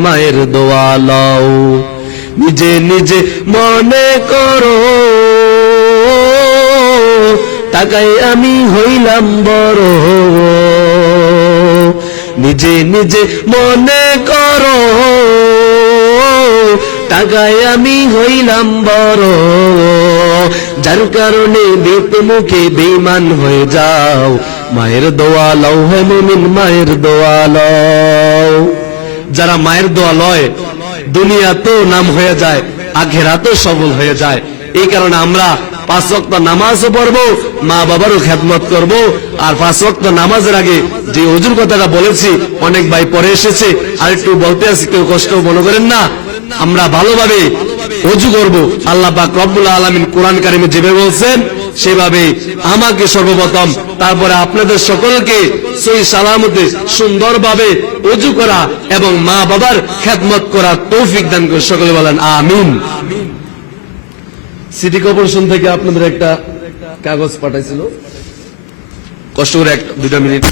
মায়ের দোয়া লও। নিজে নিজে মনে করো। টাকায় আমি হইলাম বড়। নিজে নিজে মনে করো। টাকায় আমি হইলাম বড়। যার কারণে বেত মুখে বেইমান হয়ে যাও। মায়ের দোয়া লও হে মুমিন, মায়ের দোয়া লও। যারা মায়ের দোয়া লয় দুনিয়া তো নাম হয়ে যায় আখেরা তো সবল হয়ে যায়। এই কারণে আমরা পাঁচ ওয়াক্ত নামাজও পড়ব মা বাবারও খেদমত করব, আর পাঁচ ওয়াক্ত নামাজের আগে যে অজুর কথাটা বলেছি, অনেক ভাই পরে এসেছে, আর একটু বলতে আছি, কেউ কষ্ট মনে করেন না। আমরা ভালোভাবে অজু করব, আল্লাহ পাক রব্বুল আলামিন কোরআন কারিমে যেভাবে বলছেন সেভাবে আমাকে সর্বপ্রথম, তারপরে আপনাদের সকলকে সই সালামতে সুন্দরভাবে অজু করা এবং মা বাবার খেদমত করা তৌফিক দান করে সকলে বলেন, আমিন। সিটি কর্পোরেশন থেকে আপনাদের একটা কাগজ পাঠাইছিল। কষ্ট করে এক দুটা মিনিট।